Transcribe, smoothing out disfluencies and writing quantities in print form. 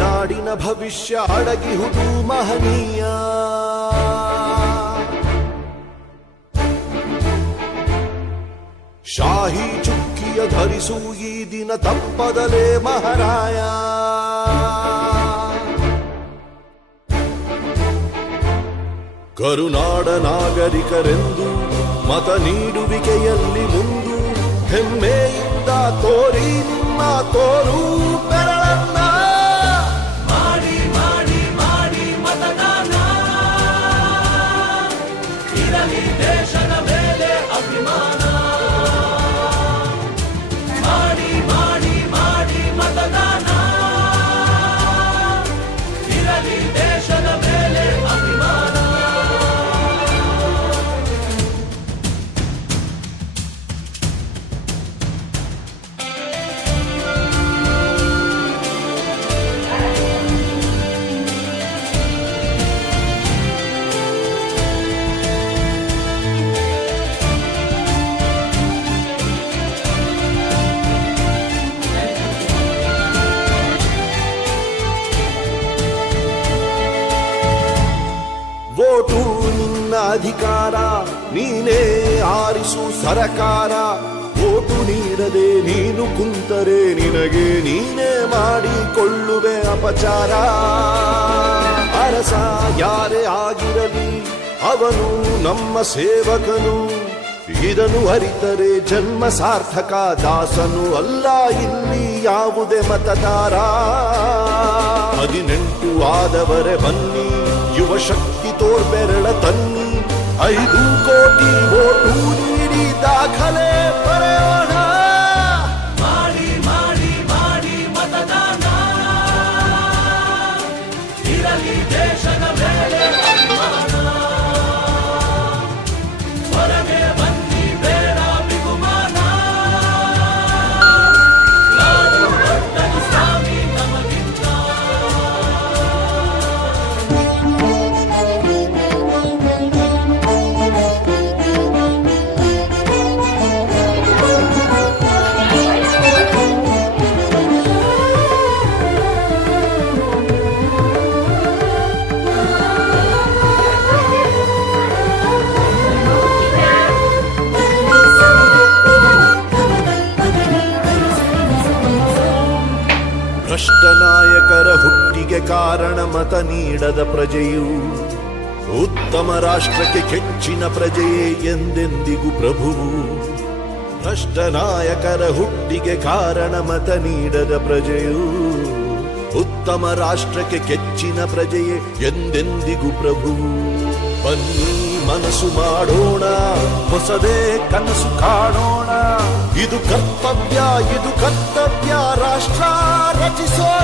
ನಾಡಿನ ಭವಿಷ್ಯ ಅಡಗಿಹುದು ಮಹನೀಯ. ಶಾಹಿ ಚುಕ್ಕಿಯ ಧರಿಸು ಈ ದಿನ ತಪ್ಪದಲೇ ಮಹಾರಾಯ. ಕರುನಾಡ ನಾಗರಿಕರೆಂದು ಮತ ನೀಡುವಿಕೆಯಲ್ಲಿ ಮುಂದು ಹೆಮ್ಮೆಯಿಂದ ತೋರಿ ನಿಮ್ಮ ತೋರು ಬೆರಳನ್ನ. ಮಾಡಿ ಮಾಡಿ ಮಾಡಿ ಮತದಾನ, ಇರಲಿ ದೇಶದ ಮೇಲೆ ಅಭಿಮಾನ. ಮಾಡಿ ಮಾಡಿ ಮಾಡಿ ಮತದಾನ, ಇರಲಿ ದೇಶದ ಮೇಲೆ ಅಭಿಮಾನ. ವೋಟು ನಿನ್ನ ಅಧಿಕಾರ, ನೀನೇ ಆರಿಸು ಸರಕಾರ. ವೋಟು ನೀಡದೆ ನೀನು ಕುಂತರೆ ನಿನಗೆ ನೀನೇ ಮಾಡಿಕೊಳ್ಳುವೆ ಅಪಚಾರ. ಅರಸ ಯಾರೇ ಆಗಿರಲಿ ಅವನು ನಮ್ಮ ಸೇವಕನು, ಇದನ್ನು ಅರಿತರೆ ಜನ್ಮ ಸಾರ್ಥಕ. ದಾಸನು ಅಲ್ಲ ಇಲ್ಲಿ ಯಾವುದೇ ಮತದಾರ. 18 ಆದವರೆ ಬನ್ನಿ, ಯುವ ಶಕ್ತಿ ತೋರ್ಬೆರಳ ತನ್ನಿ. 5 ಕೋಟಿ ವೋಟು ನೀಡಿ ದಾಖಲೆ ಬರೆಯೋಣ. ಮಾಡಿ ಮಾಡಿ ಮಾಡಿ ಮತದಾನ, ಇರಲಿ ದೇಶದ ಮೇಲೆ ಅಭಿಮಾನ. ಹೊರಗೆ ಬನ್ನಿ ಬೇಡ ಬಿಗುಮಾನ, ನಾಡು ದೊಡ್ಡದು ಸ್ವಾಮಿ ನಮಗಿಂತ. ಭ್ರಷ್ಟ ನಾಯಕರ ಹುಟ್ಟಿಗೆ ಕಾರಣ ಮತ ನೀಡದ ಪ್ರಜೆಯು. ಉತ್ತಮ ರಾಷ್ಟ್ರಕ್ಕೆ ಕೆಚ್ಚಿನ ಪ್ರಜೆಯೇ ಎಂದೆಂದಿಗೂ ಪ್ರಭುವು. ಭ್ರಷ್ಟ ನಾಯಕರ ಹುಟ್ಟಿಗೆ ಕಾರಣ ಮತ ನೀಡದ ಪ್ರಜೆಯು. ಉತ್ತಮ ರಾಷ್ಟ್ರಕ್ಕೆ ಕೆಚ್ಚಿನ ಪ್ರಜೆಯೇ ಎಂದೆಂದಿಗೂ ಪ್ರಭುವು. ಬನ್ನಿ ಮನಸ್ಸು ಮಾಡೋಣ, ಹೊಸದೇ ಕನಸು ಕಾಣೋಣ. ಇದು ಕರ್ತವ್ಯ ರಾಷ್ಟ್ರ ರಚಿಸೋಣ.